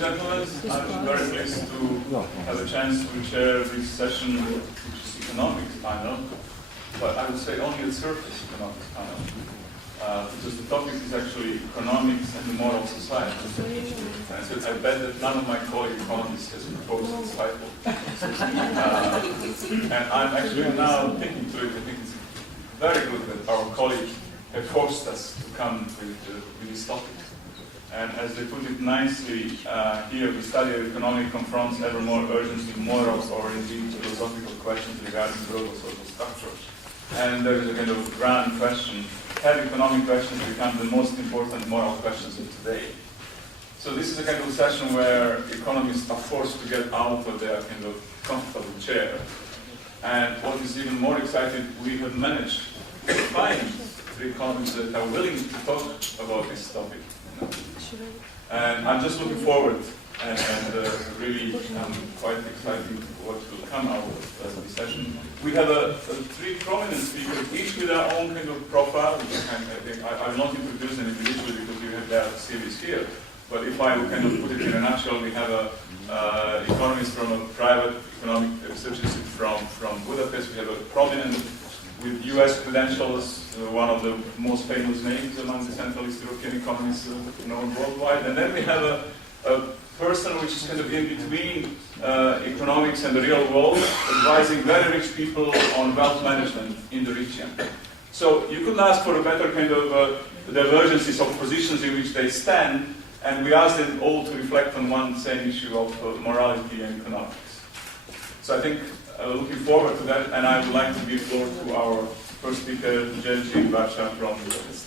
Gentlemen, I'm very pleased to have a chance to chair this session, which is economics panel, but I would say only the surface economics panel, because the topic is actually economics and the moral society. And so I bet that none of my colleague economists has proposed this title. And I'm actually now thinking through it. I think it's very good that our colleagues have forced us to come with this topic. And as they put it nicely, here we study economic confronts ever more urgently moral or indeed philosophical questions regarding global social structure. And there is a kind of grand question: have economic questions become the most important moral questions of today? So this is a kind of session where economists are forced to get out of their kind of comfortable chair. And what is even more exciting, we have managed to find three economists that are willing to talk about this topic. And I'm just looking forward, and really I'm quite excited what will come out of this session. We have three prominent speakers, each with their own kind of profile. I will not introduce them individually because you have their series here. But if I kind of put it in a nutshell, we have an economist from a private economic research institute from Budapest. We have a prominent with US credentials, one of the most famous names among the centralist European economists known worldwide. And then we have a person which is kind of in between economics and the real world, advising very rich people on wealth management in the region. So you could ask for a better kind of divergences of positions in which they stand, and we asked them all to reflect on one same issue of morality and economics. So I think looking forward to that, and I would like to give floor to our first speaker, György Barcza from Budapest.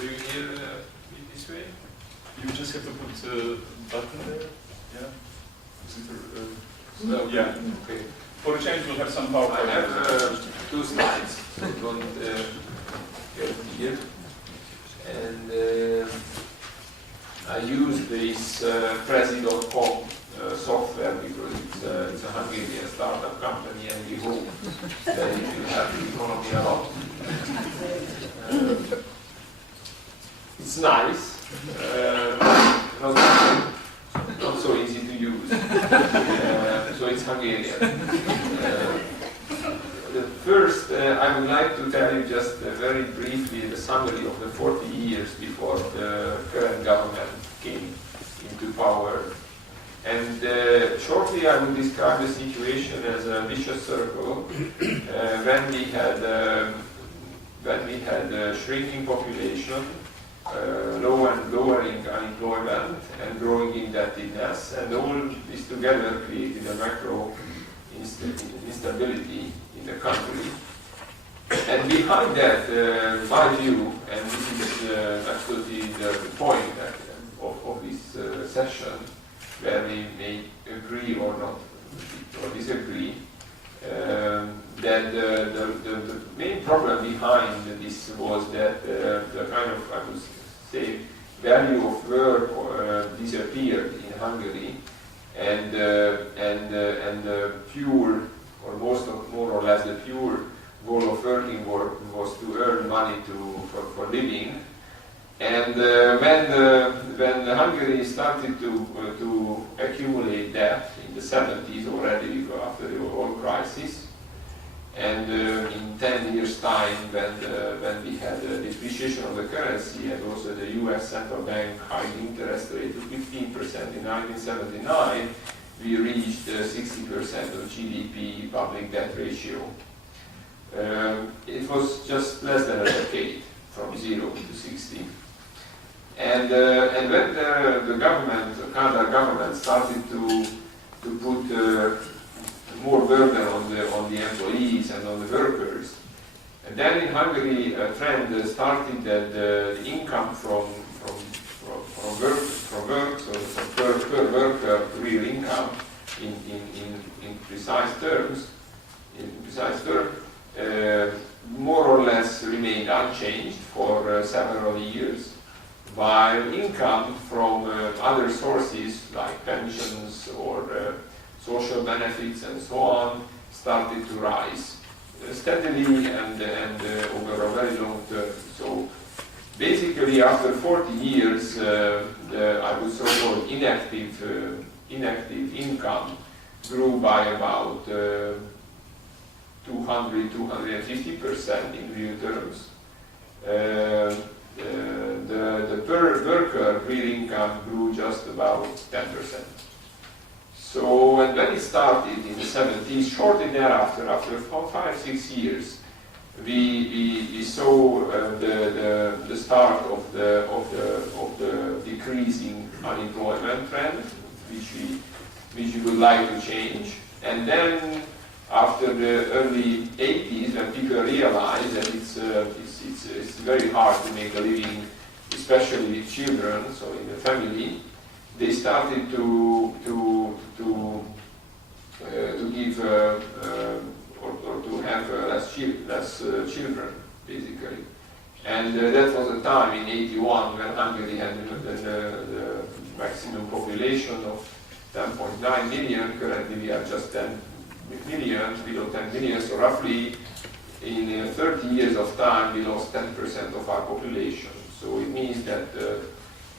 Do you hear it this way? You just have to put the button there. Yeah. No. Yeah. Okay. For a change, we'll have some PowerPoint. I have two slides. So don't get here. And I use this Prezi.com software because it's a Hungarian startup company, and we hope that it will help the economy a lot. It's nice, not so easy to use. So it's Hungarian. First, I would like to tell you just very briefly the summary of the 40 years before the current government came into power. And shortly I will describe the situation as a vicious circle when we had a shrinking population, lowering unemployment and growing indebtedness, and all this together created a macro instability in the country. And behind that, my view, and this is absolutely the point of this session, where we may agree or not, or disagree, that the main problem behind this was that the kind of, I would say, value of work disappeared in Hungary, and the pure, or more or less the pure goal of working was to earn money for living. And when Hungary started to accumulate debt in the 70s already after the oil crisis, and in 10 years' time when we had a depreciation of the currency and also the US central bank hiked interest rate to 15% in 1979, we reached 60% of GDP public debt ratio. It was just less than a decade from 0 to 60. And when the government, the Kádár government, started to put more burden on the employees and on the workers, and then in Hungary a trend started that the income from work, so per worker real income in precise terms, more or less remained unchanged for several years, while income from other sources like pensions or social benefits and so on started to rise steadily and over a very long term. So basically, after 40 years, I would so-called inactive income grew by about 250% in real terms. The per worker real income grew just about 10%. So and when it started in the 70s, shortly thereafter, after 5-6 years, we saw the start of the decreasing unemployment trend, which we would like to change. And then after the early 80s, when people realized that it's very hard to make a living, especially with children, so in the family, they started to give or to have less children, basically. And that was a time in 81 when Hungary had the maximum population of 10.9 million. Currently we are just 10 million, below 10 million, so roughly in 30 years of time we lost 10% of our population. So it means that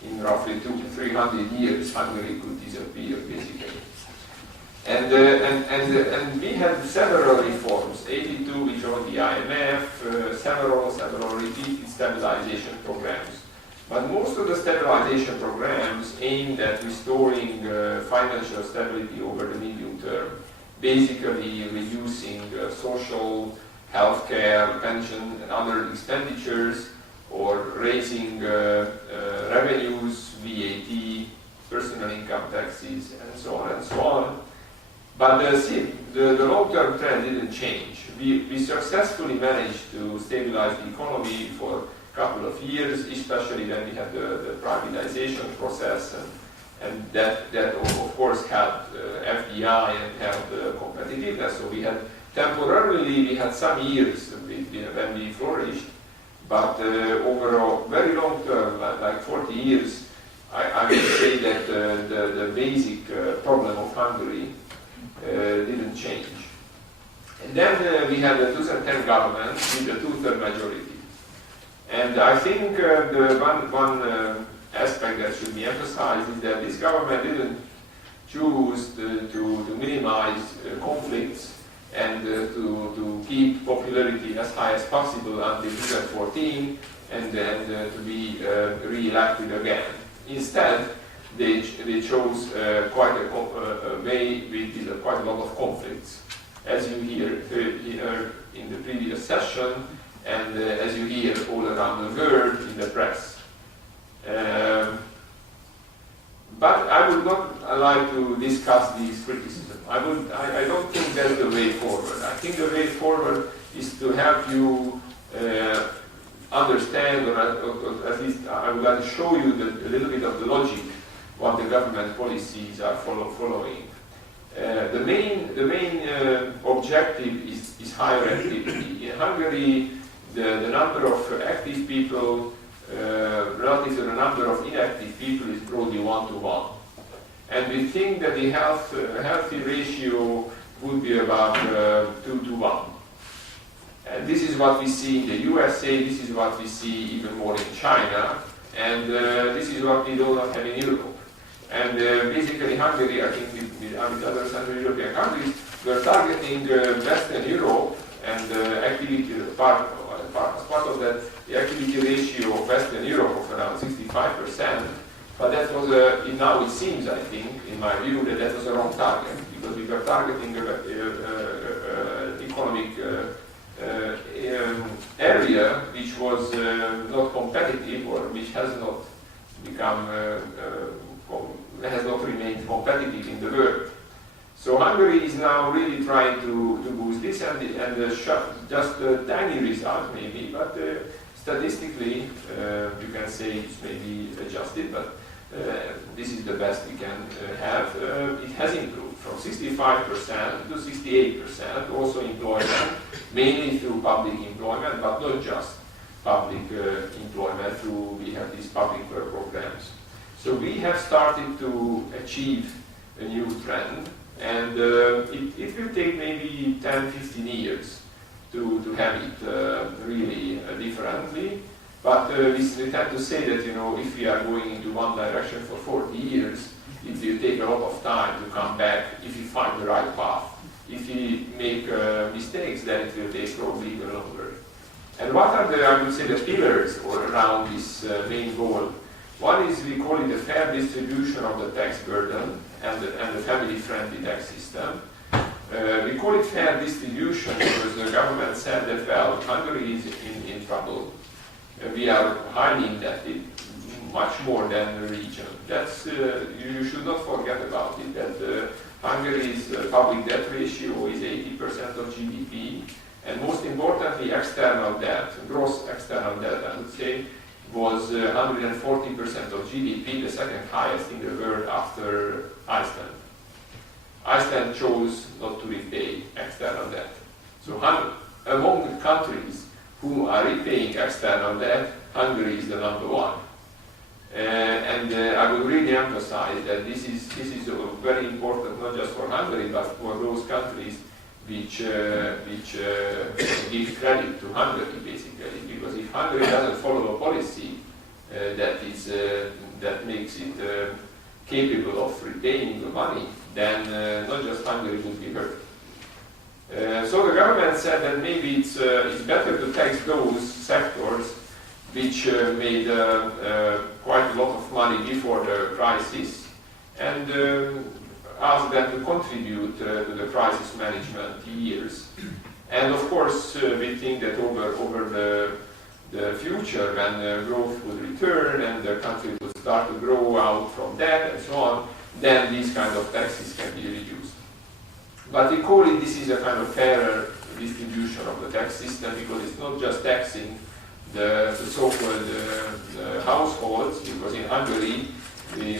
in roughly 200 to 300 years Hungary could disappear, basically. And we had several reforms, 82 we joined the IMF, several repeated stabilization programs. But most of the stabilization programs aimed at restoring financial stability over the medium term, basically reducing social, healthcare, pension and other expenditures, or raising revenues, VAT, personal income taxes, and so on and so on. But the long-term trend didn't change. We successfully managed to stabilize the economy for a couple of years, especially when we had the privatization process, and that of course helped FDI and helped competitiveness. So we had temporarily some years when we flourished, but over a very long term, like 40 years, I would say that the basic problem of Hungary didn't change. And then we had the 2010 government with a two-third majority. And I think the one aspect that should be emphasized is that this government didn't choose to minimize conflicts and to keep popularity as high as possible until 2014 and then to be re-elected again. Instead, they chose quite a way with quite a lot of conflicts, as you hear in the previous session, and as you hear all around the world in the press. But I would not like to discuss these criticisms. I don't think that's the way forward. I think the way forward is to help you understand, or at least I would like to show you a little bit of the logic what the government policies are following. The main objective is higher activity. In Hungary, the number of active people relative to the number of inactive people is broadly 1-to-1. And we think that the healthy ratio would be about 2-to-1. And this is what we see in the USA, this is what we see even more in China, and this is what we do not have in Europe. And basically Hungary, I think with other Central European countries, we're targeting Western Europe, and activity part of that, the activity ratio of Western Europe of around 65%. But that was now it seems, I think, in my view, that was a wrong target, because we were targeting economic area which was not competitive, or which has not become has not remained competitive in the world. So Hungary is now really trying to boost this, and just a tiny result maybe, but statistically you can say it's maybe adjusted, but this is the best we can have. It has improved from 65% to 68%, also employment, mainly through public employment, but not just public employment, we have these public work programs. So we have started to achieve a new trend, and it will take maybe 10-15 years to have it really differently. But we tend to say that, if we are going into one direction for 40 years, it will take a lot of time to come back if we find the right path. If we make mistakes, then it will take probably even longer. And what are I would say, the pillars around this main goal? One is, we call it the fair distribution of the tax burden and the family-friendly tax system. We call it fair distribution because the government said that, well, Hungary is in trouble. We are highly indebted, much more than the region. That's, you should not forget about it, that Hungary's public debt ratio is 80% of GDP, and most importantly, external debt, gross external debt, I would say, was 140% of GDP, the second highest in the world after Iceland. Iceland chose not to repay external debt. So among the countries who are repaying external debt, Hungary is the number one. And I would really emphasize that this is very important, not just for Hungary, but for those countries which give credit to Hungary, basically. Because if Hungary doesn't follow a policy that makes it capable of repaying the money, then not just Hungary would be hurt. So the government said that maybe it's better to tax those sectors which made quite a lot of money before the crisis, and ask them to contribute to the crisis management years. And of course, we think that over the future, when growth would return and the country would start to grow out from that and so on, then these kind of taxes can be reduced. But we call it, this is a kind of fairer distribution of the tax system, because it's not just taxing the so-called households, because in Hungary,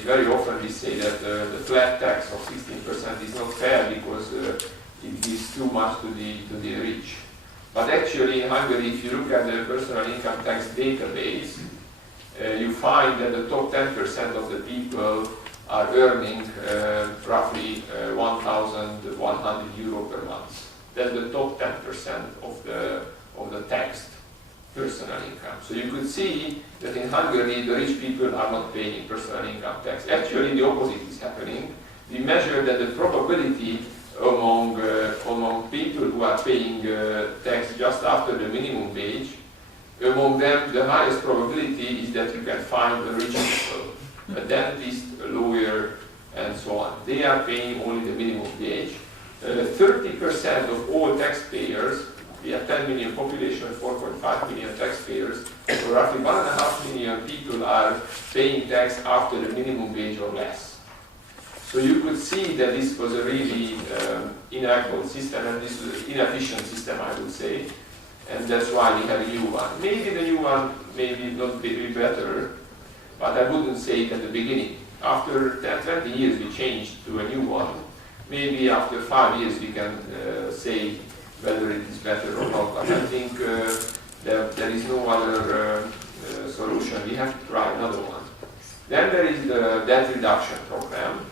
very often we say that the flat tax of 16% is not fair because it gives too much to the rich. But actually in Hungary, if you look at the personal income tax database, you find that the top 10% of the people are earning roughly 1,100 euro per month. That's the top 10% of the taxed personal income. So you could see that in Hungary, the rich people are not paying personal income tax. Actually, the opposite is happening. We measure that the probability among people who are paying tax just after the minimum wage, among them, the highest probability is that you can find the rich people, a dentist, a lawyer, and so on. They are paying only the minimum wage. 30% of all taxpayers, we have 10 million population, 4.5 million taxpayers, so roughly 1.5 million people are paying tax after the minimum wage or less. So you could see that this was a really inequitable system, and this was an inefficient system, I would say, and that's why we have a new one. Maybe the new one may not be better, but I wouldn't say it at the beginning. After 10, 20 years we changed to a new one. Maybe after 5 years we can say whether it is better or not, but I think there is no other solution. We have to try another one. Then there is the debt reduction program.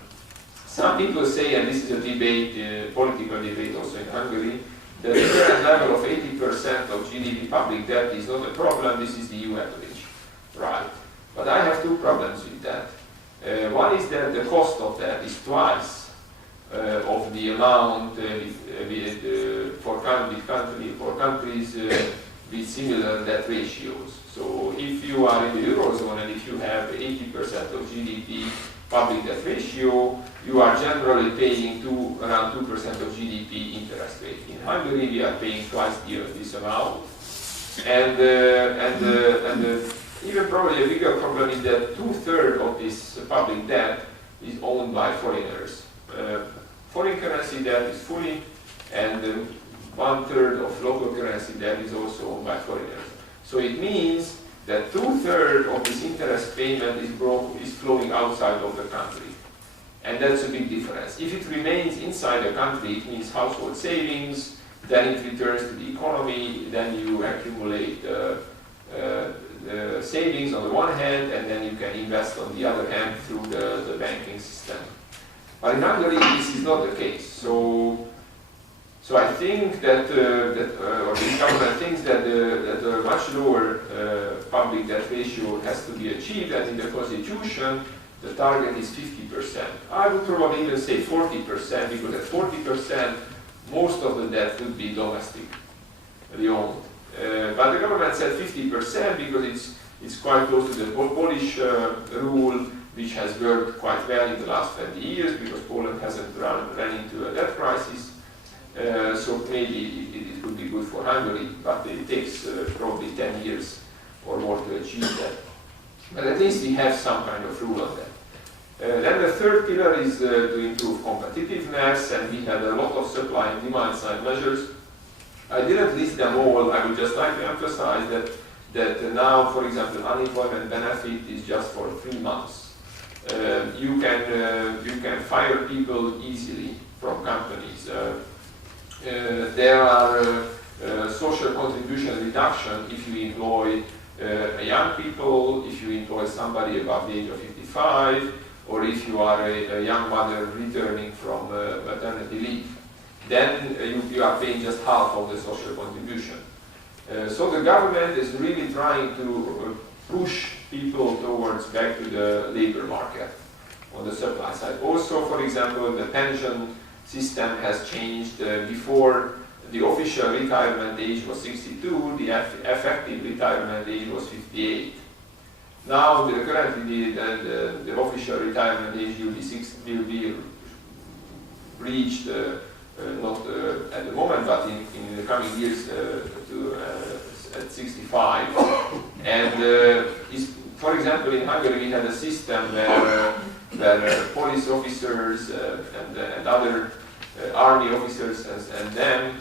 Some people say, and this is a debate, political debate also in Hungary, that the current level of 80% of GDP public debt is not a problem, this is the EU average. Right. But I have two problems with that. One is that the cost of that is twice of the amount for countries with similar debt ratios. So if you are in the Eurozone and if you have 80% of GDP public debt ratio, you are generally paying around 2% of GDP interest rate. In Hungary, we are paying twice this amount. And even probably a bigger problem is that 2/3 of this public debt is owned by foreigners. Foreign currency debt is fully, and 1/3 of local currency debt is also owned by foreigners. So it means that 2/3 of this interest payment is flowing outside of the country. And that's a big difference. If it remains inside the country, it means household savings, then it returns to the economy, then you accumulate savings on the one hand, and then you can invest on the other hand through the banking system. But in Hungary, this is not the case. So I think that, or the government thinks that a much lower public debt ratio has to be achieved, and in the constitution the target is 50%. I would probably even say 40%, because at 40% most of the debt would be domestically owned. But the government said 50% because it's quite close to the Polish rule, which has worked quite well in the last 20 years, because Poland hasn't run into a debt crisis. So maybe it could be good for Hungary, but it takes probably 10 years or more to achieve that. But at least we have some kind of rule on that. Then the third pillar is to improve competitiveness, and we had a lot of supply and demand side measures. I didn't list them all. I would just like to emphasize that now, for example, unemployment benefit is just for 3 months. You can fire people easily from companies. There are social contribution reduction if you employ young people, if you employ somebody above the age of 55, or if you are a young mother returning from maternity leave. Then you are paying just half of the social contribution. So the government is really trying to push people towards back to the labor market on the supply side. Also, for example, the pension system has changed. Before, the official retirement age was 62, the effective retirement age was 58. Now, currently, the official retirement age will be reached, not at the moment, but in the coming years at 65. And for example, in Hungary, we had a system where police officers and other army officers and then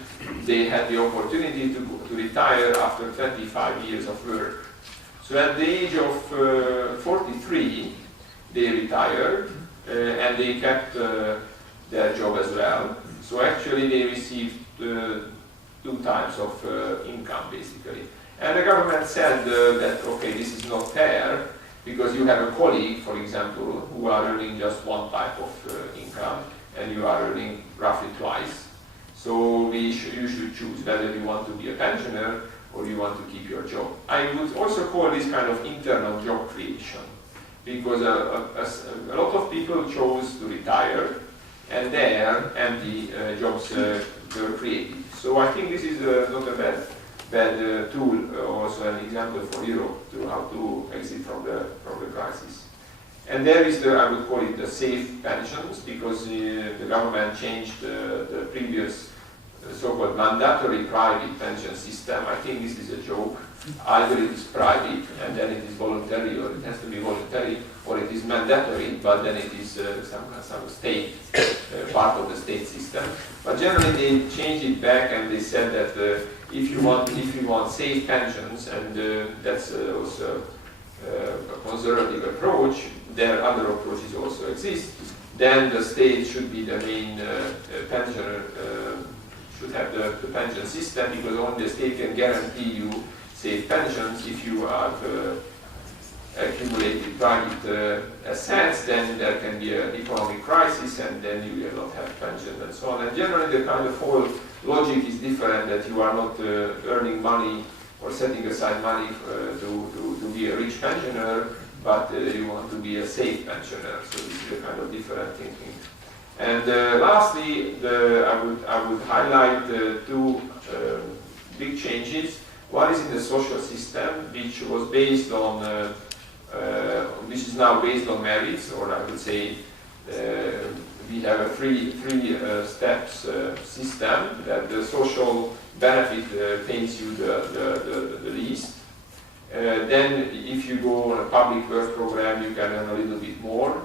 they had the opportunity to retire after 25 years of work. So at the age of 43, they retired and they kept their job as well. So actually they received 2 types of income basically. And the government said that, okay, this is not fair, because you have a colleague, for example, who are earning just 1 type of income, and you are earning roughly twice. So you should choose whether you want to be a pensioner or you want to keep your job. I would also call this kind of internal job creation, because a lot of people chose to retire, and there empty jobs were created. So I think this is not a bad tool, also an example for Europe to how to exit from the crisis. And there is I would call it the safe pensions, because the government changed the previous so-called mandatory private pension system. I think this is a joke. Either it is private and then it is voluntary, or it has to be voluntary, or it is mandatory, but then it is some state, part of the state system. But generally they changed it back, and they said that if you want safe pensions, and that's also a conservative approach, there are other approaches also exist, then the state should be the main pensioner, should have the pension system, because only the state can guarantee you safe pensions. If you have accumulated private assets, then there can be an economic crisis, and then you will not have pension and so on. And generally the kind of whole logic is different, that you are not earning money or setting aside money to be a rich pensioner, but you want to be a safe pensioner. So this is a kind of different thinking. And lastly, I would highlight 2 big changes. One is in the social system, which was based on, which is now based on merits, or I would say we have a three steps system, that the social benefit pays you the least. Then if you go on a public work program, you can earn a little bit more,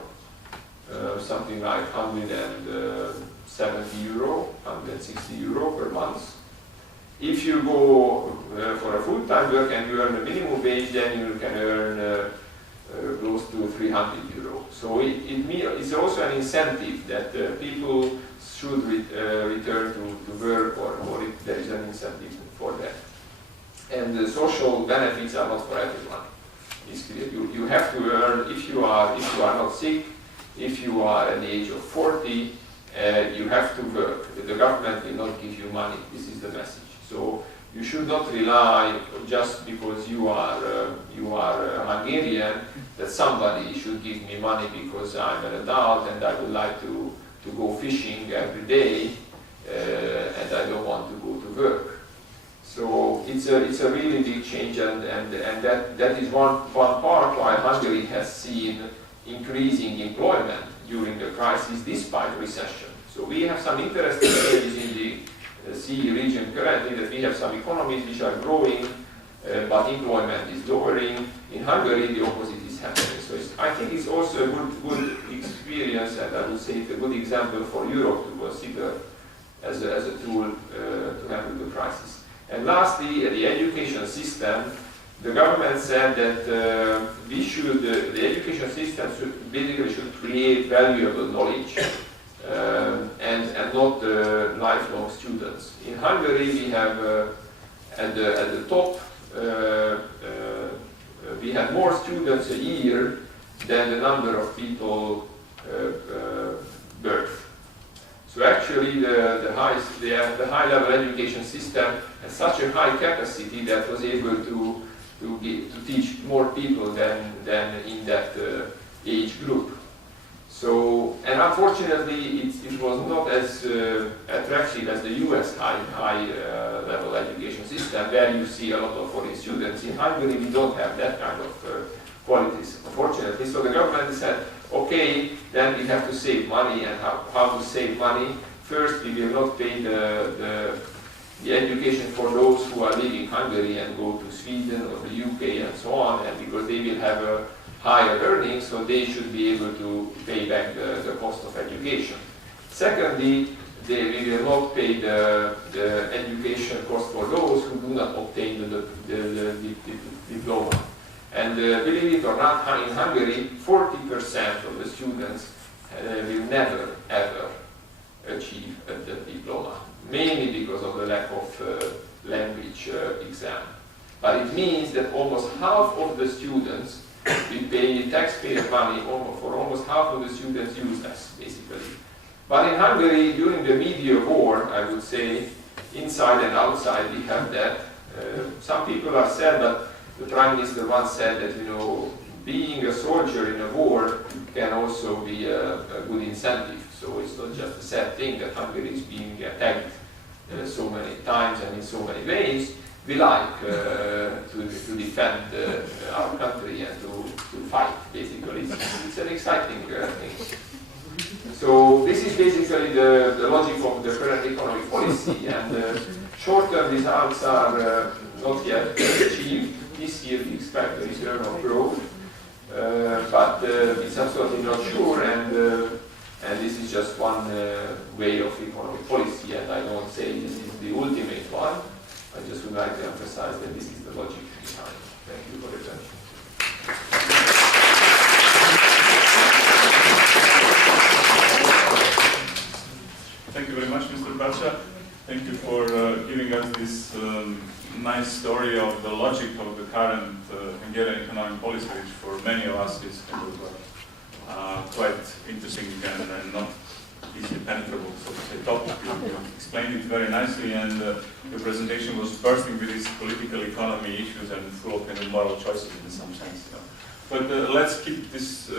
something like 170 euro, 160 euro per month. If you go for a full-time work and you earn a minimum wage, then you can earn close to 300 euro. So it's also an incentive that people should return to work, or if there is an incentive for that. And the social benefits are not for everyone. It's clear. You have to earn, if you are not sick, if you are at the age of 40, you have to work. The government will not give you money money. This is the message. So you should not rely just because you are Hungarian that somebody should give me money because I'm an adult and I would like to go fishing every day and I don't want to go to work. So it's a really big change, and that is one part why Hungary has seen increasing employment during the crisis despite recession. So we have some interesting changes in the CE region currently, that we have some economies which are growing, but employment is lowering. In Hungary, the opposite is happening. So I think it's also a good experience, and I would say it's a good example for Europe to consider as a tool to handle the crisis. And lastly, the education system. The government said that the education system should create valuable knowledge and not lifelong students. In Hungary, we have at the top we have more students a year than the number of people birth. So actually, the high level education system has such a high capacity that was able to teach more people than in that age group. So, and unfortunately, it was not as attractive as the US high level education system, where you see a lot of foreign students. In Hungary, we don't have that kind of qualities, unfortunately. So the government said, okay, then we have to save money, and how to save money? First, we will not pay the education for those who are leaving Hungary and go to Sweden or the UK and so on, and because they will have a higher earnings, so they should be able to pay back the cost of education. Secondly, we will not pay the education cost for those who do not obtain the diploma. And believe it or not, in Hungary, 40% of the students will never ever achieve the diploma, mainly because of the lack of language exam. But it means that almost half of the students will pay taxpayer money for almost half of the students useless, basically. But in Hungary, during the media war, I would say, inside and outside, we have that. Some people are sad, but the Prime Minister once said that, being a soldier in a war can also be a good incentive. So it's not just a sad thing that Hungary is being attacked so many times and in so many ways. We like to defend our country and to fight, basically. It's an exciting thing. So this is basically the logic of the current economic policy, and short-term results are not yet achieved. This year we expect a return of growth, but it's absolutely not sure, and this is just one way of economic policy, and I don't say this is the ultimate one. I just would like to emphasize that this is the logic behind. Thank you for your attention. Thank you very much, Mr. Barcza. Thank you for giving us this nice story of the logic of the current Hungarian economic policy, which for many of us is kind of quite interesting and not easily penetrable, so to say, topic. You explained it very nicely, and your presentation was bursting with these political economy issues and full of kind of moral choices in some sense. But let's keep these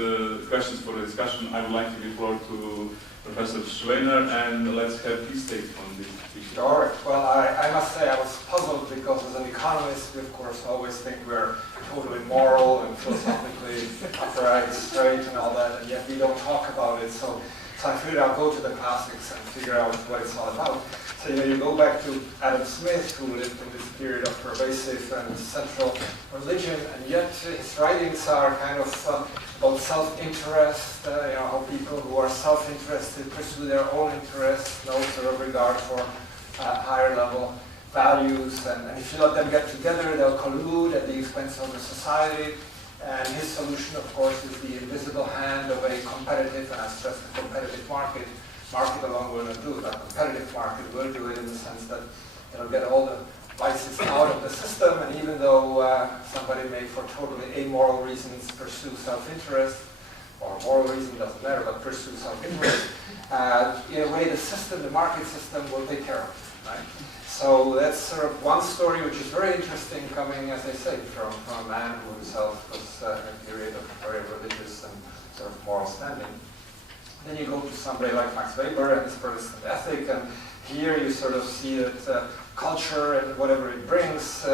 questions for the discussion. I would like to give the floor to Professor Svejnar, and let's have his take on this issue. All right. Well, I must say I was puzzled because as an economist, we of course always think we're totally moral and philosophically upright, straight, and all that, and yet we don't talk about it. So I figured I'll go to the classics and figure out what it's all about. So you go back to Adam Smith, who lived in this period of pervasive and central religion, and yet his writings are kind of about self-interest, how people who are self-interested pursue their own interests, no sort of regard for higher level values, and if you let them get together, they'll collude at the expense of the society. And his solution, of course, is the invisible hand of a competitive, and I stress the competitive market. Market alone will not do it. A competitive market will do it in the sense that it'll get all the vices out of the system, and even though somebody may, for totally amoral reasons, pursue self-interest, or moral reason doesn't matter, but pursue self-interest, in a way the system, the market system, will take care of it. right? So that's sort of one story which is very interesting, coming, as I say, from a man who himself was in a period of very religious and sort of moral standing. Then you go to somebody like Max Weber and his Protestant ethic, and here you sort of see that culture and whatever it brings,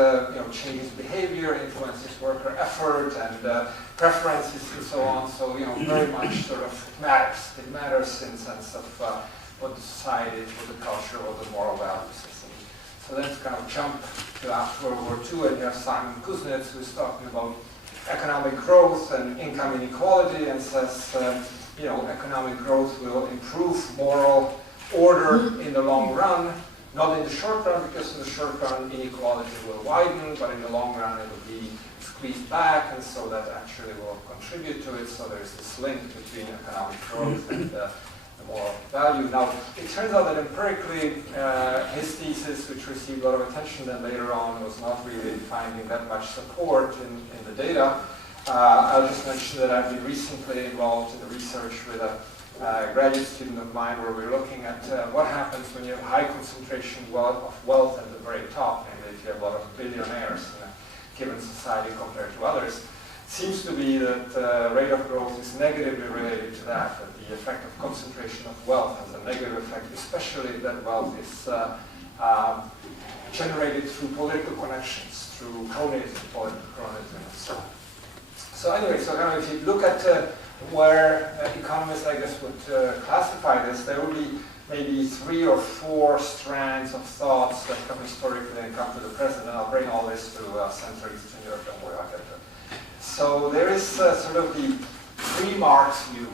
changes behavior, influences worker effort and preferences and so on. So very much sort of it matters. It matters in the sense of what the society, what the culture, what the moral values is. So let's kind of jump to after World War II, and you have Simon Kuznets, who's talking about economic growth and income inequality, and says, economic growth will improve moral order in the long run, not in the short run, because in the short run inequality will widen, but in the long run it will be squeezed back, and so that actually will contribute to it. So there's this link between economic growth and the moral value. Now, it turns out that empirically, his thesis, which received a lot of attention then later on, was not really finding that much support in the data. I'll just mention that I've been recently involved in the research with a graduate student of mine where we're looking at what happens when you have high concentration of wealth at the very top, and if you have a lot of billionaires in a given society compared to others. It seems to be that rate of growth is negatively related to that the effect of concentration of wealth has a negative effect, especially if that wealth is generated through political connections, through cronyism, political cronyism, and so on. So anyway, so kind of if you look at where economists, I guess, would classify this, there would be maybe 3 or 4 strands of thoughts that come historically and come to the present, and I'll bring all this to Central Eastern Europe, don't worry, I'll get there. So there is sort of the pre-Marx view,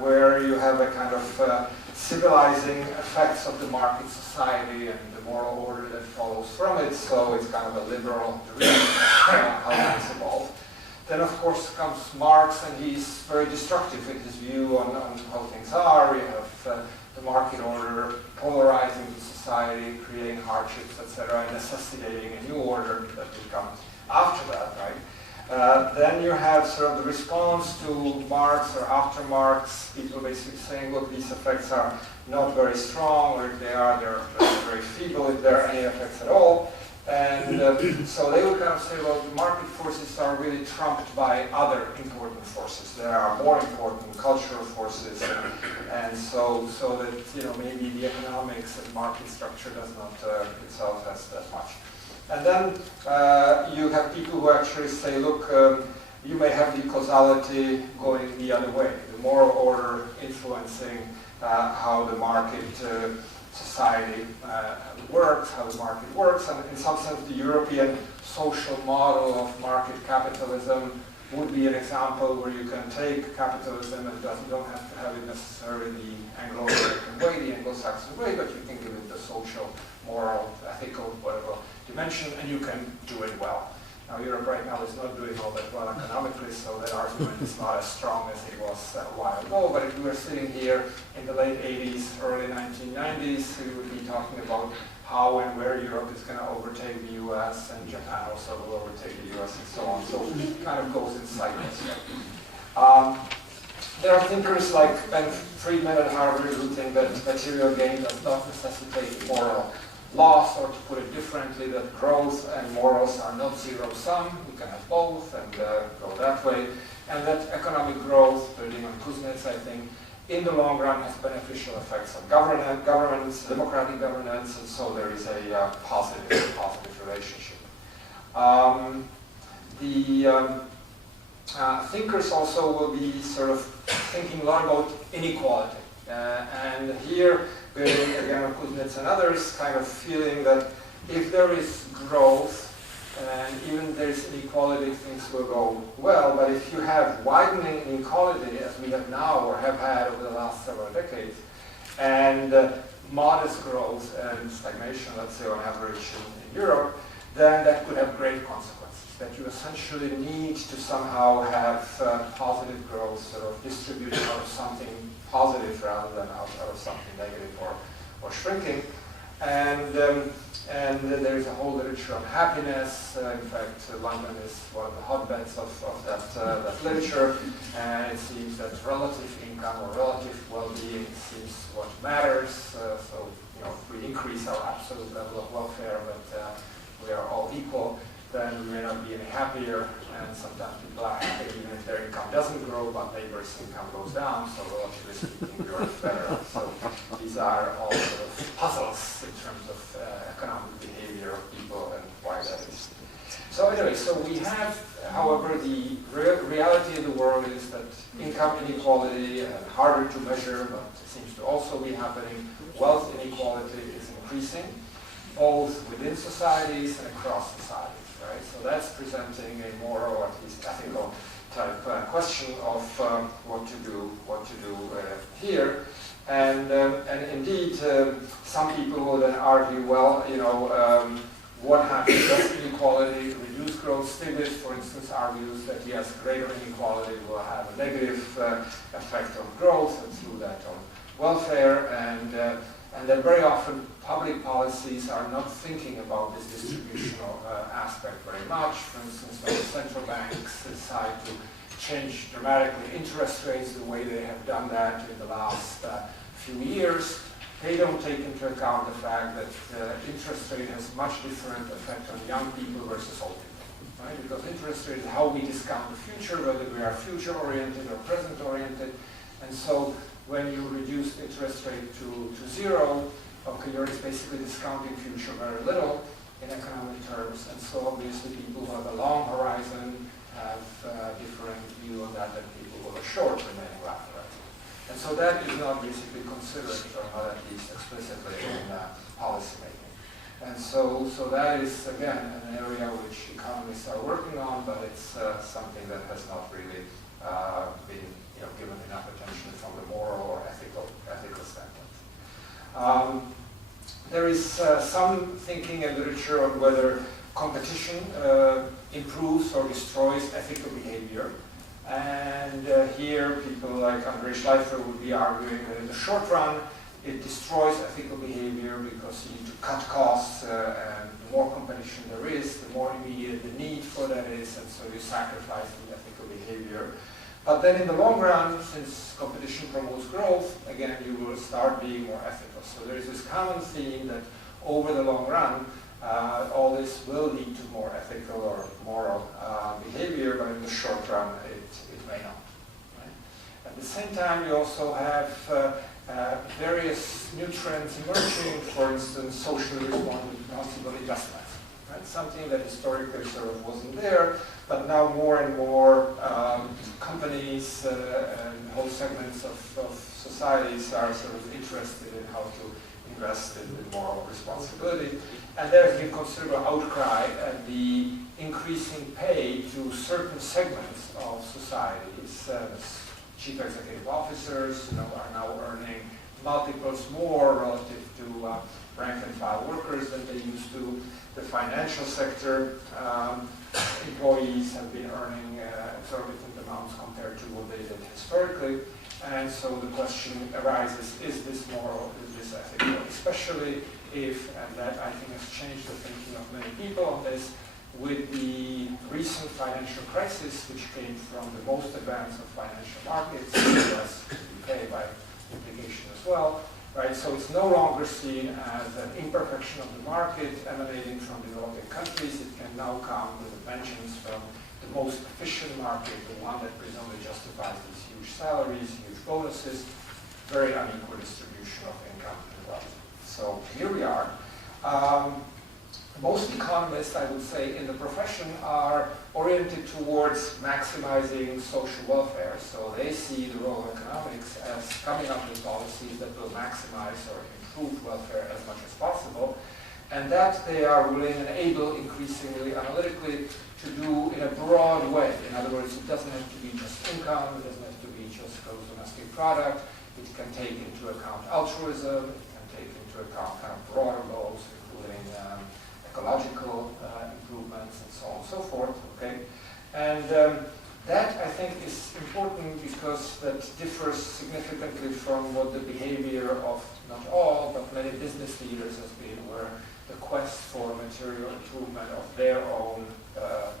where you have a kind of civilizing effects of the market society and the moral order that follows from it, so it's kind of a liberal dream how things evolve. Then, of course, comes Marx, and he's very destructive in his view on how things are. You have the market order polarizing the society, creating hardships, etc., and necessitating a new order that will come after that, right? Then you have sort of the response to Marx or after Marx, people basically saying, look, these effects are not very strong, or if they are, they're very feeble, if there are any effects at all. And so they would kind of say, well, the market forces are really trumped by other important forces. There are more important cultural forces, and so that maybe the economics and market structure does not itself has that much. And then you have people who actually say, look, you may have the causality going the other way, the moral order influencing how the market society works, how the market works, and in some sense the European social model of market capitalism would be an example where you can take capitalism and you don't have to have it necessarily the Anglo-American way, the Anglo-Saxon way, but you can give it the social, moral, ethical, whatever dimension, and you can do it well. Now, Europe right now is not doing all that well economically, so that argument is not as strong as it was a while ago. But if we were sitting here in the late 80s, early 1990s, we would be talking about how and where Europe is going to overtake the US, and Japan also will overtake the US, and so on. So it kind of goes in cycles. There are thinkers like Ben Friedman at Harvard who think that material gain does not necessitate moral loss, or to put it differently, that growth and morals are not zero-sum. You can have both and go that way. And that economic growth, building on Kuznets, I think, in the long run has beneficial effects on governance, democratic governance, and so there is a positive relationship. Thinkers also will be sort of thinking a lot about inequality. And here, building again on Kuznets and others, kind of feeling that if there is growth and even there is inequality, things will go well. But if you have widening inequality, as we have now or have had over the last several decades, and modest growth and stagnation, let's say on average in Europe, then that could have great consequences. That you essentially need to somehow have positive growth sort of distributed out of something positive rather than out of something negative or shrinking. And there is a whole literature on happiness. In fact, London is one of the hotbeds of that literature. And it seems that relative income or relative well-being seems what matters. So if we we increase our absolute level of welfare, but we are all equal, then we may not be any happier, and sometimes people are happy even if their income doesn't grow, but neighbors' income goes down, so relatively speaking, we are better. So these are all sort of puzzles in terms of economic behavior of people and why that is. So anyway, so we have, however, the reality of the world is that income inequality, harder to measure, but it seems to also be happening, wealth inequality is increasing, both within societies and across societies. Right? So that's presenting a moral or at least ethical type question of what to do here. And indeed, some people will then argue, well, what happens does inequality reduce growth? Stiglitz, for instance, argues that yes, greater inequality will have a negative effect on growth and through that on welfare, and that very often public policies are not thinking about this distributional aspect very much. For instance, when the central banks decide to change dramatically interest rates the way they have done that in the last few years, they don't take into account the fact that interest rate has much different effect on young people versus old people, right? Because interest rate is how we discount the future, whether we are future-oriented or present-oriented, and so when you reduce interest rate to zero, okay, you're basically discounting future very little in economic terms, and so obviously people who have a long horizon have a different view on that than people who are short remaining life horizon. And so that is not basically considered, or not at least explicitly in policy making. And so that is, again, an area which economists are working on, but it's something that has not really been given enough attention from the moral or ethical standpoint. There is some thinking and literature on whether competition improves or destroys ethical behavior. And here people like Andrei Schleifer would be arguing that in the short run it destroys ethical behavior because you need to cut costs, and the more competition there is, the more immediate the need for that is, and so you sacrifice the ethical behavior. But then in the long run, since competition promotes growth, again, you will start being more ethical. So there is this common theme that over the long run, all this will lead to more ethical or moral behavior, but in the short run, it may not. Right? At the same time, you also have various new trends emerging, for instance, socially responsible investment. Right? Something that historically sort of wasn't there, but now more and more companies and whole segments of societies are sort of interested in how to invest in moral responsibility. And there has been considerable outcry at the increasing pay to certain segments of societies. Chief executive officers are now earning multiples more relative to rank and file workers than they used to. The financial sector employees have been earning exorbitant amounts compared to what they did historically. And so the question arises, is this moral, is this ethical? Especially if, and that I think has changed the thinking of many people on this, with the recent financial crisis, which came from the most advanced of financial markets, the US, the UK by implication as well. Right, so it's no longer seen as an imperfection of the market emanating from developing countries. It can now come with inventions from the most efficient market, the one that presumably justifies these huge salaries, huge bonuses, very unequal distribution of income and wealth. So here we are. Most economists, I would say, in the profession are oriented towards maximizing social welfare. So they see the role of economics as coming up with policies that will maximize or improve welfare as much as possible, and that they are willing and able, increasingly analytically, to do in a broad way. In other words, it doesn't have to be just income, it doesn't have to be just gross domestic product. It can take into account altruism, it can take into account kind of broader goals, including ecological improvements and so on and so forth, okay? And that, I think, is important because that differs significantly from what the behavior of not all, but many business leaders has been, where the quest for material improvement of their own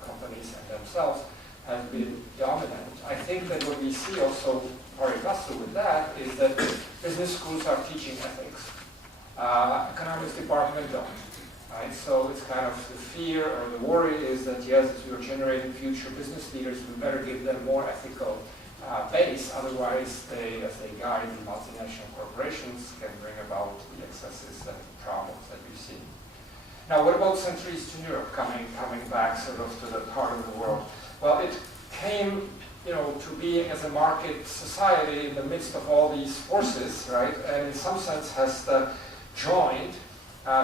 companies and themselves has been dominant. I think that what we see also pari passu with that is that business schools are teaching ethics. economics department don't. Right? So it's kind of the fear or the worry is that yes, as we are generating future business leaders, we better give them more ethical base, otherwise they, as they guide the multinational corporations, can bring about the excesses and problems that we've seen. Now, what about Central Eastern Europe coming back sort of to the part of the world? Well, it came, to being as a market society in the midst of all these forces, right? And in some sense has joined.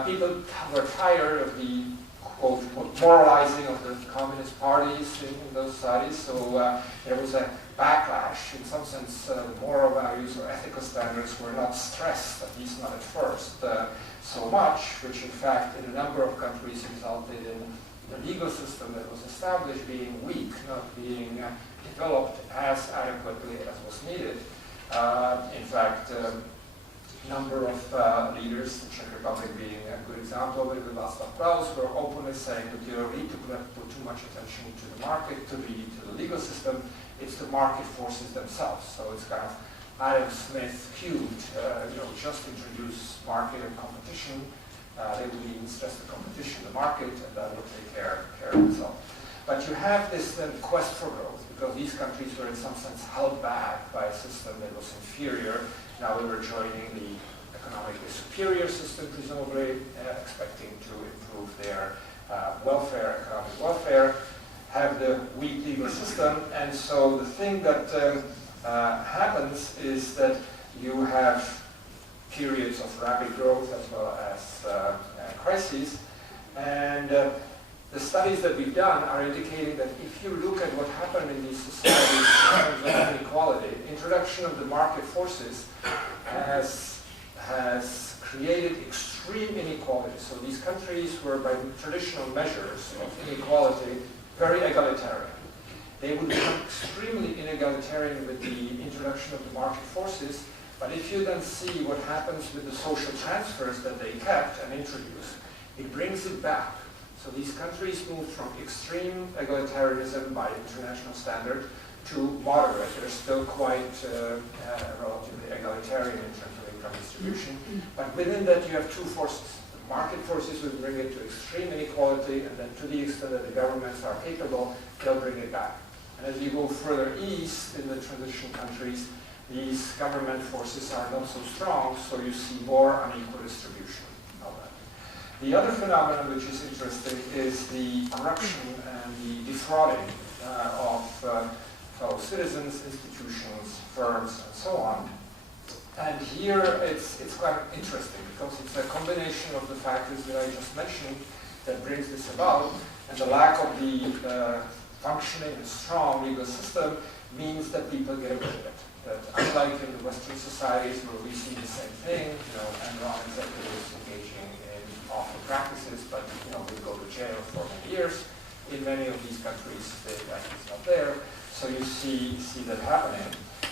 People were tired of the quote moralizing of the communist parties in those societies, so there was a backlash. In some sense, the moral values or ethical standards were not stressed, at least not at first, so much, which in fact in a number of countries resulted in the legal system that was established being weak, not being developed as adequately as was needed. In fact, a number of leaders, the Czech Republic being a good example of it, with Václav Klaus, were openly saying that you don't need to put too much attention to the market, to the legal system. It's the market forces themselves. So it's kind of Adam Smith cubed, just introduce market and competition. They would even stress the competition, the market, and that will take care of itself. But you have this then quest for growth, because these countries were in some sense held back by a system that was inferior. Now we were joining the economically superior system, presumably, expecting to improve their welfare, economic welfare, have the weak legal system, and so the thing that happens is that you have periods of rapid growth as well as crises, and the studies that we've done are indicating that if you look at what happened in these societies in terms of inequality, introduction of the market forces has created extreme inequality. So these countries were, by traditional measures of inequality, very egalitarian. They would become extremely inegalitarian with the introduction of the market forces, but if you then see what happens with the social transfers that they kept and introduced, it brings it back. So these countries moved from extreme egalitarianism by international standard to moderate. They're still quite relatively egalitarian in terms of income distribution, but within that you have two forces. The market forces will bring it to extreme inequality, and then to the extent that the governments are capable, they'll bring it back. And as you go further east in the transition countries, these government forces are not so strong, so you see more unequal distribution of that. The other phenomenon which is interesting is the corruption and the defrauding of fellow citizens, institutions, firms, and so on. And here it's quite interesting because it's a combination of the factors that I just mentioned that brings this about, and the lack of the functioning and strong legal system means that people get away with it. That unlike in the Western societies where we see the same thing, Enron executives engaging in awful practices, but they go to jail for many years. In many of these countries, that is not there. So you see that happening.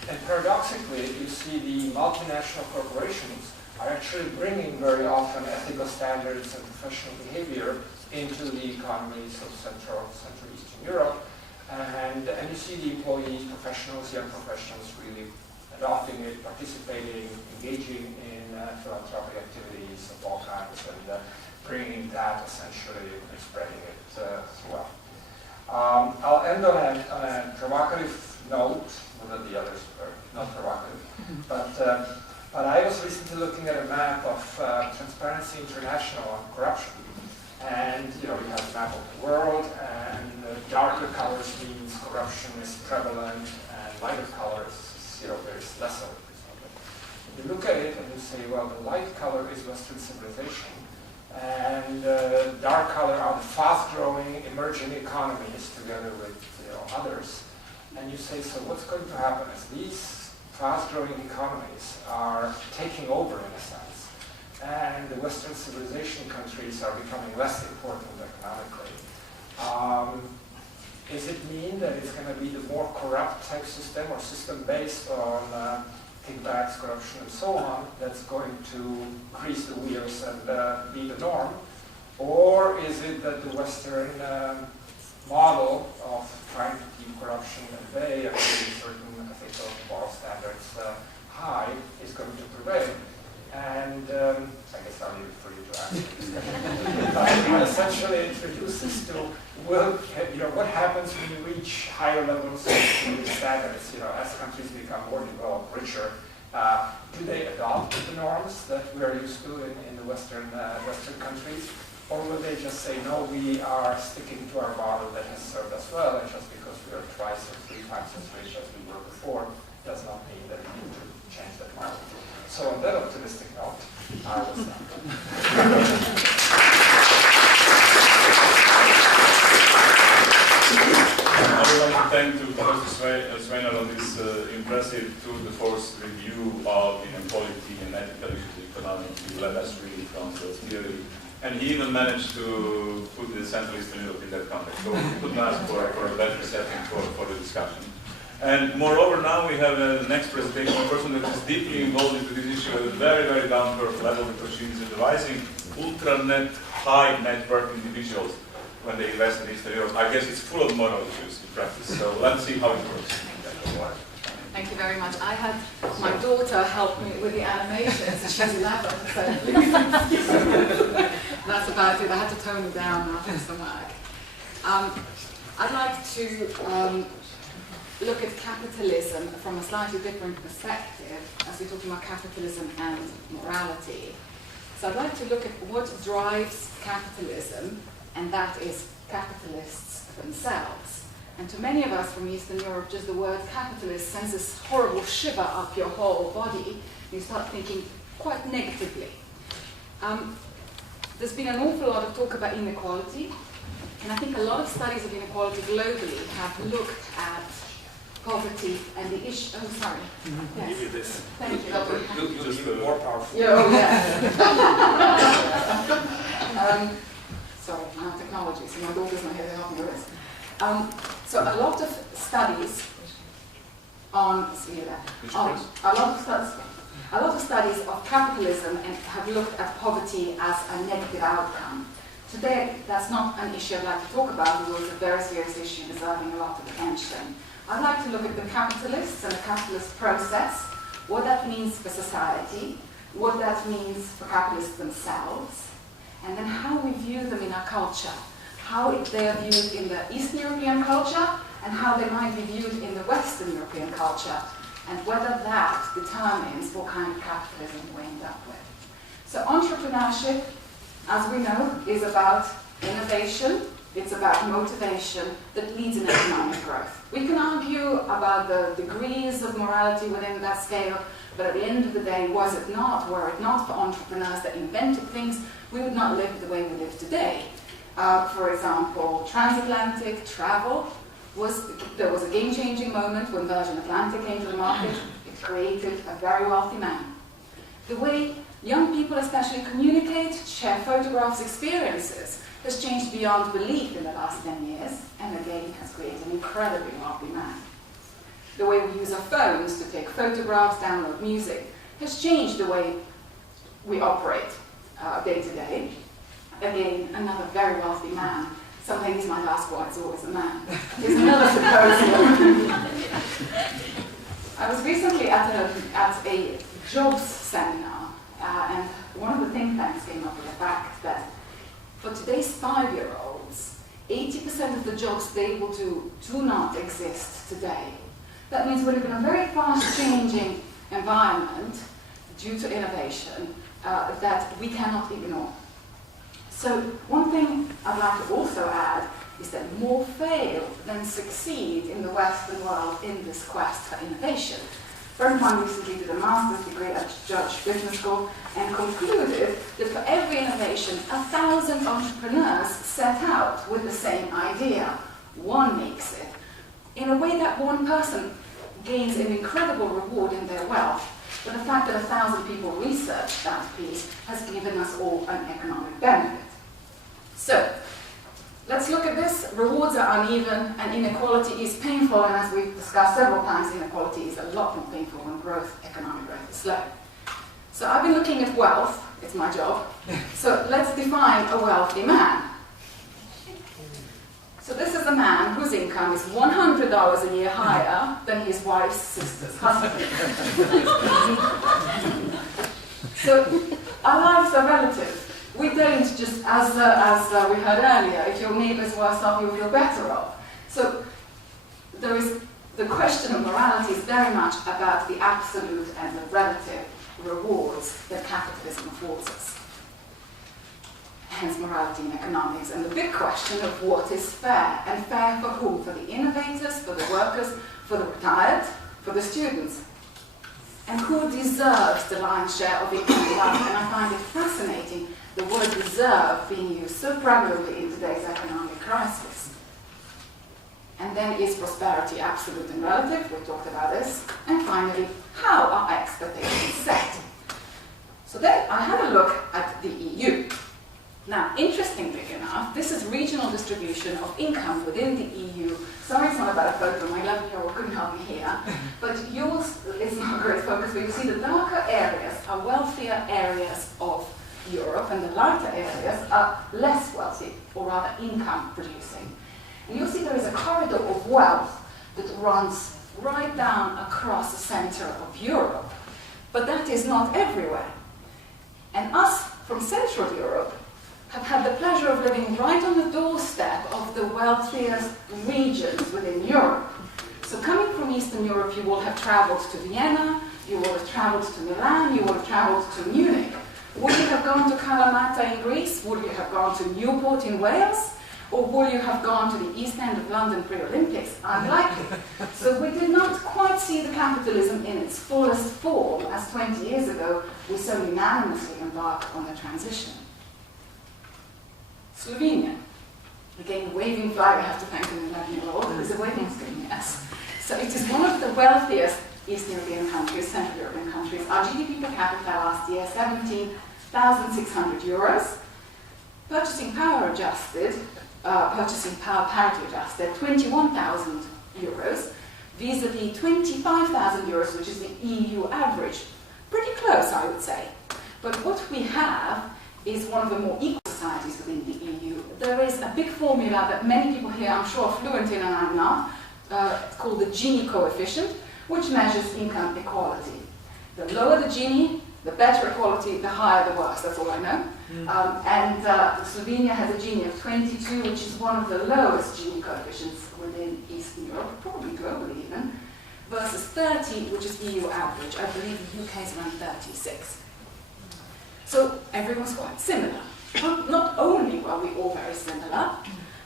And paradoxically, you see the multinational corporations are actually bringing very often ethical standards and professional behavior into the economies of Central Eastern Europe. And you see the employees, professionals, young professionals really adopting it, participating, engaging in philanthropic activities of all kinds, and bringing that essentially and spreading it as well. I'll end on a provocative note, well, the others were not provocative, but I was recently looking at a map of Transparency International on corruption. And you have a map of the world, and darker colors means corruption is prevalent, and lighter colors, there's less of it. You look at it and you say, well, the light color is Western civilization, and dark color are the fast-growing emerging economies together with others. And you say, so what's going to happen as these fast-growing economies are taking over in a sense, and the Western civilization countries are becoming less important economically? Does it mean that it's going to be the more corrupt type system or system based on kickbacks, corruption, and so on that's going to grease the wheels and be the norm? Or is it that the Western model of trying to keep corruption at bay and keeping certain ethical moral standards high is going to prevail? And I guess eventually introduces to what happens when you reach higher levels of standards. As countries become more developed, richer, do they adopt the norms that we are used to in the Western countries, or will they just say, no, we are sticking to our model that has served us well, and just because we are twice or 3 times as rich as we were before does not mean that we need to change that model. So on that optimistic note, I will stop. I would like to thank Prof. Svejnar on this impressive tour de force review of inequality and ethical issues in economics. He led us really from the theory, and he even managed to put the Central Eastern Europe in that context. So we couldn't ask for a better setting for the discussion. And moreover, now we have the next presentation, a person that is deeply involved into this issue at a very, very down-to-earth level, because she is advising ultra-net, high-net-worth individuals when they invest in Eastern Europe. I guess it's full of moral issues in practice, so let's see how it works. Thank you very much. I had my daughter help me with the animations. She's 11, so that's about it. I had to tone it down after some work. I'd like to look at capitalism from a slightly different perspective, as we're talking about capitalism and morality. So I'd like to look at what drives capitalism, and that is capitalists themselves. And to many of us from Eastern Europe, just the word capitalist sends this horrible shiver up your whole body. You start thinking quite negatively. There's been an awful lot of talk about inequality, and I think a lot of studies of inequality globally have looked at poverty and the issue. Oh, sorry. Yes. Give you this. Thank you. You'll be more powerful. Yeah, oh, yeah. Sorry, I have technology, so my daughter's not here to help me with this. So a lot of studies on a lot of studies of capitalism have looked at poverty as a negative outcome. Today, that's not an issue I'd like to talk about, although it's a very serious issue deserving a lot of attention. I'd like to look at the capitalists and the capitalist process, what that means for society, what that means for capitalists themselves, and then how we view them in our culture, how they are viewed in the Eastern European culture, and how they might be viewed in the Western European culture, and whether that determines what kind of capitalism we end up with. So entrepreneurship, as we know, is about innovation, it's about motivation that leads in economic growth. We can argue about the degrees of morality within that scale, but at the end of the day, were it not for entrepreneurs that invented things, we would not live the way we live today. For example, transatlantic travel, there was a game-changing moment when Virgin Atlantic came to the market. It created a very wealthy man. The way young people especially communicate, share photographs, experiences, has changed beyond belief in the last 10 years, and again has created an incredibly wealthy man. The way we use our phones to take photographs, download music, has changed the way we operate day to day. Again, another very wealthy man. Some ladies might ask why it's always a man. Here's another symposium. I was recently at a jobs seminar, and one of the think tanks came up with the fact that for today's 5-year-olds, 80% of the jobs they will do not exist today. That means we live in a very fast-changing environment due to innovation that we cannot ignore. So one thing I'd like to also add is that more fail than succeed in the Western world in this quest for innovation. A friend of mine recently did a master's degree at György Business School and concluded that for every innovation, 1,000 entrepreneurs set out with the same idea. One makes it. In a way, that one person gains an incredible reward in their wealth, but the fact that 1,000 people researched that piece has given us all an economic benefit. So, let's look at this. Rewards are uneven and inequality is painful, and as we've discussed several times, inequality is a lot more painful when economic growth is slow. So I've been looking at wealth, it's my job. So let's define a wealthy man. So this is a man whose income is $100 a year higher than his wife's sister's husband. So our lives are relative. We don't just, as we heard earlier, if your neighbour's worse off, you'll feel better off. So there is the question of morality is very much about the absolute and the relative rewards that capitalism affords us. Hence morality in economics, and the big question of what is fair, and fair for whom? For the innovators, for the workers, for the retired, for the students. And who deserves the lion's share of income and wealth? And I find it fascinating the word deserve being used so prevalently in today's economic crisis. And then is prosperity absolute and relative? We talked about this. And finally, how are expectations set? So then I had a look at the EU. Now, interestingly enough, this is regional distribution of income within the EU. Sorry, it's not about a photo. My 11-year-old couldn't help me here. But yours is not a great focus, but you see the darker areas are wealthier areas of Europe, and the lighter areas are less wealthy, or rather income producing. And you'll see there is a corridor of wealth that runs right down across the center of Europe. But that is not everywhere. And us from Central Europe have had the pleasure of living right on the doorstep of the wealthiest regions within Europe. So coming from Eastern Europe, you will have traveled to Vienna, you will have traveled to Milan, you will have traveled to Munich. Would you have gone to Kalamata in Greece? Would you have gone to Newport in Wales? Or would you have gone to the East End of London pre-Olympics? Unlikely. So we did not quite see the capitalism in its fullest form as 20 years ago we so unanimously embarked on the transition. Slovenia. Again, the waving flag, I have to thank an 11-year-old, is a waving screen, yes. So it is one of the wealthiest Eastern European countries, Central European countries. Our GDP per capita last year, 17,600 euros. Purchasing power adjusted, purchasing power parity adjusted, 21,000 euros, vis-a-vis 25,000 euros, which is the EU average. Pretty close, I would say. But what we have is one of the more equal societies within the EU. There is a big formula that many people here, I'm sure, are fluent in, and I'm not. It's called the Gini coefficient, which measures income equality. The lower the Gini, the better equality, the higher the worse, that's all I know. Slovenia has a Gini of 22, which is one of the lowest Gini coefficients within Eastern Europe, probably globally even, versus 30, which is EU average. I believe the UK is around 36. So everyone's quite similar. Not only are we all very similar,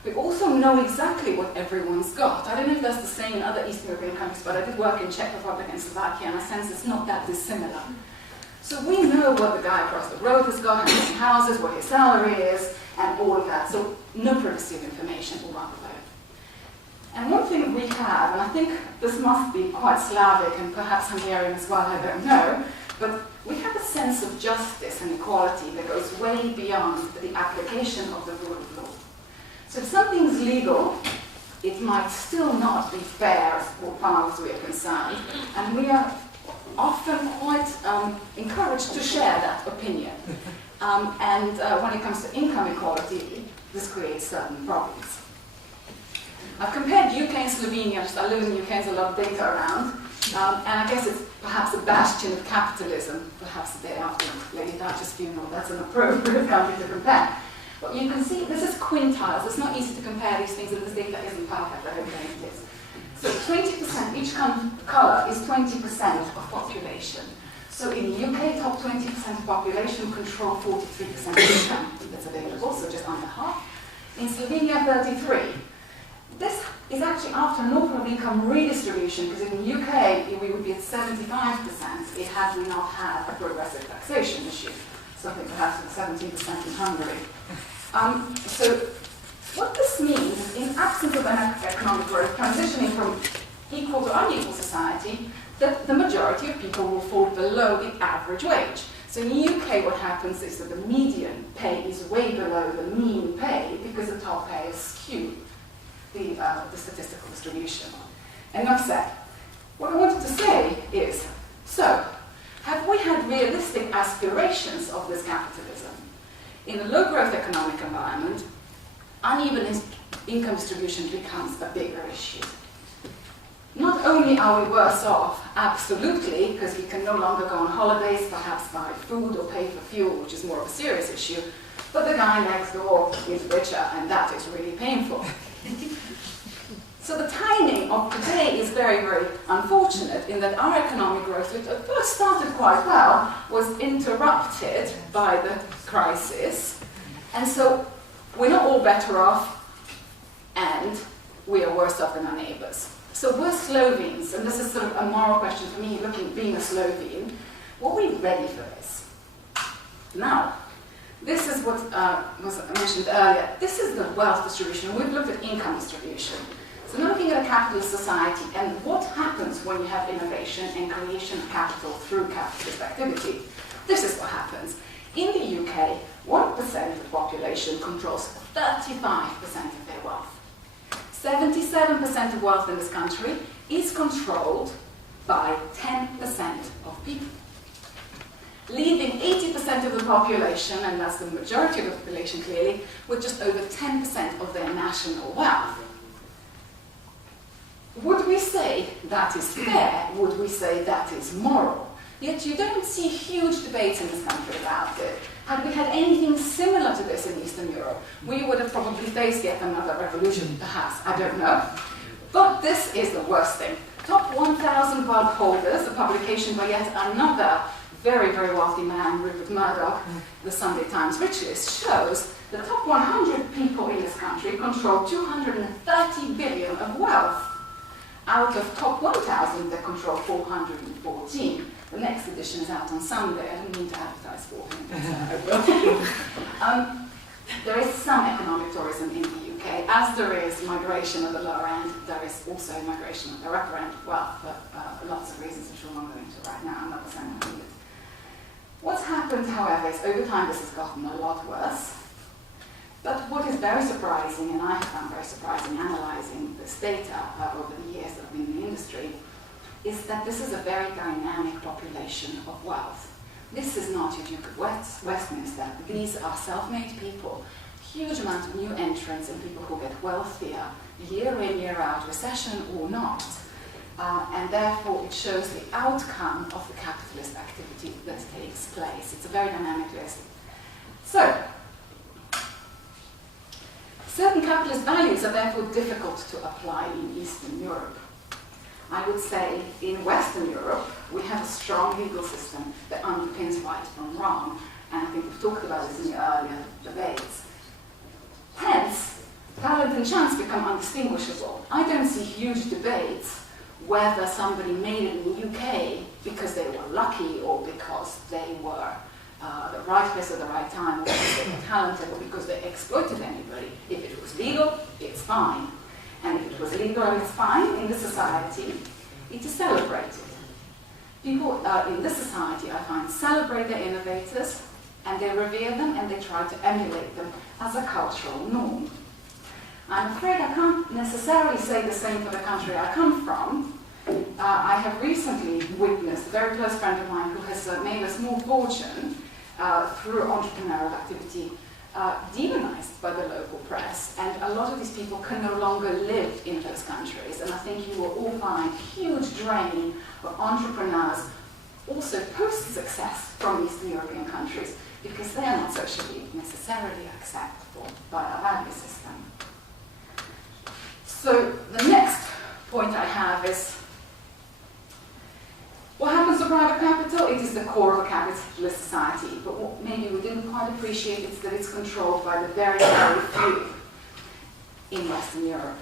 we also know exactly what everyone's got. I don't know if that's the same in other Eastern European countries, but I did work in Czech Republic and Slovakia, and I sense it's not that dissimilar. So we know what the guy across the road has got, how many houses, what his salary is, and all of that. So no privacy of information all around the world. And one thing we have, and I think this must be quite Slavic and perhaps Hungarian as well, I don't know, but we have a sense of justice and equality that goes way beyond the application of the rule of law. So if something's legal, it might still not be fair as far as we are concerned, and we are often quite encouraged to share that opinion. When it comes to income equality, this creates certain problems. I've compared UK and Slovenia, I live in the UK, there's a lot of data around, and I guess it's perhaps a bastion of capitalism, perhaps the day after Lady Thatcher's funeral, that's an appropriate country to compare. But you can see, this is quintiles, it's not easy to compare these things, and this data isn't perfect, I hope it is. So 20%, each colour is 20% of population. So in the UK, top 20% of population control 43% of income that's available, so just under half. In Slovenia, 33%. This is actually after an awful lot of income redistribution, because in the UK, we would be at 75% had we not had a progressive taxation issue. Something perhaps with 17% in Hungary. So what this means is, in absence of an economic growth, transitioning from equal to unequal society, that the majority of people will fall below the average wage. So in the UK, what happens is that the median pay is way below the mean pay because the top pay is skewed, the statistical distribution. Enough said. What I wanted to say is, so, have we had realistic aspirations of this capitalism? In a low-growth economic environment, uneven income distribution becomes a bigger issue. Not only are we worse off, absolutely, because we can no longer go on holidays, perhaps buy food or pay for fuel, which is more of a serious issue, but the guy next door is richer, and that is really painful. So the timing of today is very, very unfortunate in that our economic growth, which at first started quite well, was interrupted by the crisis. And so we're not all better off, and we are worse off than our neighbors. So we're Slovenes, and this is sort of a moral question for me, being a Slovene. Were we ready for this? Now, this is what was mentioned earlier. This is the wealth distribution. We've looked at income distribution. So now looking at a capitalist society and what happens when you have innovation and creation of capital through capitalist activity. This is what happens. In the UK, 1% of the population controls 35% of their wealth. 77% of wealth in this country is controlled by 10% of people. Leaving 80% of the population, and that's the majority of the population clearly, with just over 10% of their national wealth. Would we say that is fair? Would we say that is moral? Yet you don't see huge debates in this country about it. Had we had anything similar to this in Eastern Europe, we would have probably faced yet another revolution, perhaps. I don't know. But this is the worst thing. Top 1,000 wealth holders, a publication by yet another very, very wealthy man, Rupert Murdoch, the Sunday Times Rich List, shows the top 100 people in this country control 230 billion of wealth. Out of top 1,000, they control 414. The next edition is out on Sunday. I didn't mean to advertise for him, but I will. There is some economic tourism in the UK. As there is migration of the lower end, there is also migration of the upper end. Well, for lots of reasons which we're not going into right now. I'm not saying I need it. What's happened, however, is over time this has gotten a lot worse. But what is very surprising, and I have found very surprising analysing this data over the years that I've been in the industry, is that this is a very dynamic population of wealth. This is not your Duke of Westminster. These are self-made people, huge amount of new entrants and people who get wealthier year in, year out, recession or not. And therefore it shows the outcome of the capitalist activity that takes place. It's a very dynamic list. So, certain capitalist values are therefore difficult to apply in Eastern Europe. I would say in Western Europe, we have a strong legal system that underpins right from wrong, and I think we've talked about this in the earlier debates. Hence, talent and chance become undistinguishable. I don't see huge debates whether somebody made it in the UK because they were lucky or because they were the right place at the right time, or because they were talented, or because they exploited anybody. If it was legal, it's fine. And if it was legal and it's fine in this society, it is celebrated. People in this society, I find, celebrate their innovators, and they revere them, and they try to emulate them as a cultural norm. I'm afraid I can't necessarily say the same for the country I come from. I have recently witnessed a very close friend of mine who has made a small fortune through entrepreneurial activity, demonized by the local press, and a lot of these people can no longer live in those countries, and I think you will all find huge drain of entrepreneurs, also post-success from Eastern European countries, because they are not socially necessarily acceptable by our value system. So the next point I have is, what happens to private capital? It is the core of a capitalist society, but what maybe we didn't quite appreciate is that it's controlled by the very, very few in Western Europe.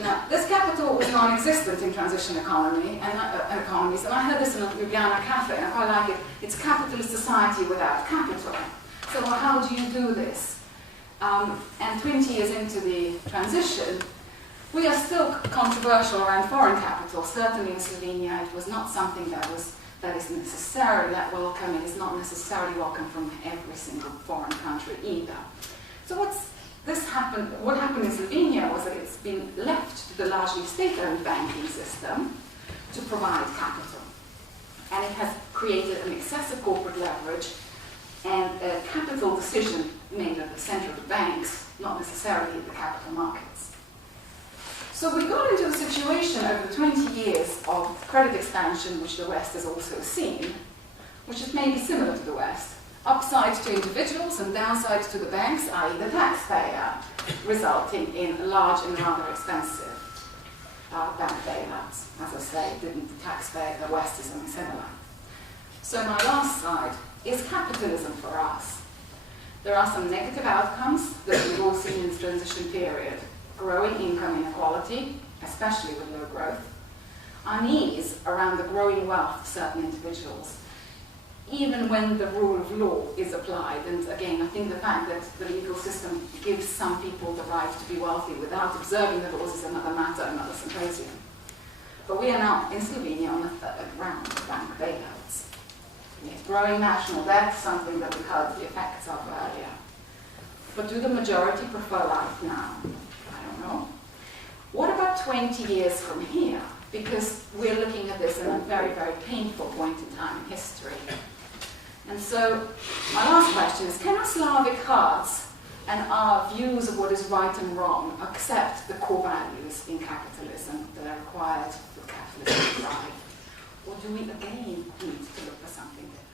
Now, this capital was non-existent in transition economies, and I heard this in a Ljubljana cafe, and I quite like it. It's capitalist society without capital. So how do you do this? And 20 years into the transition, we are still controversial around foreign capital. Certainly in Slovenia, it was not something that is necessarily that welcome. It is not necessarily welcome from every single foreign country either. So what happened in Slovenia was that it's been left to the largely state-owned banking system to provide capital. And it has created an excessive corporate leverage and a capital decision made at the center of the banks, not necessarily the capital markets. So we got into a situation over 20 years of credit expansion, which the West has also seen, which is maybe similar to the West, Upside to individuals and downside to the banks, i.e. the taxpayer, resulting in large and rather expensive bank bailouts. As I say, didn't the taxpayer, the West is something similar. So my last slide is capitalism for us. There are some negative outcomes that we've all seen in this transition period. Growing income inequality, especially with low growth. Unease around the growing wealth of certain individuals, even when the rule of law is applied. And again, I think the fact that the legal system gives some people the right to be wealthy without observing the laws is another matter, another symposium. But we are now in Slovenia on the third round of bank bailouts. Yes, growing national debt, something that we heard the effects of earlier. But do the majority prefer life now? I don't know. What about 20 years from here? Because we're looking at this in a very, very painful point in time in history. And so my last question is, can our Slavic hearts and our views of what is right and wrong accept the core values in capitalism that are required for capitalism to thrive? Or do we again need to look for something different?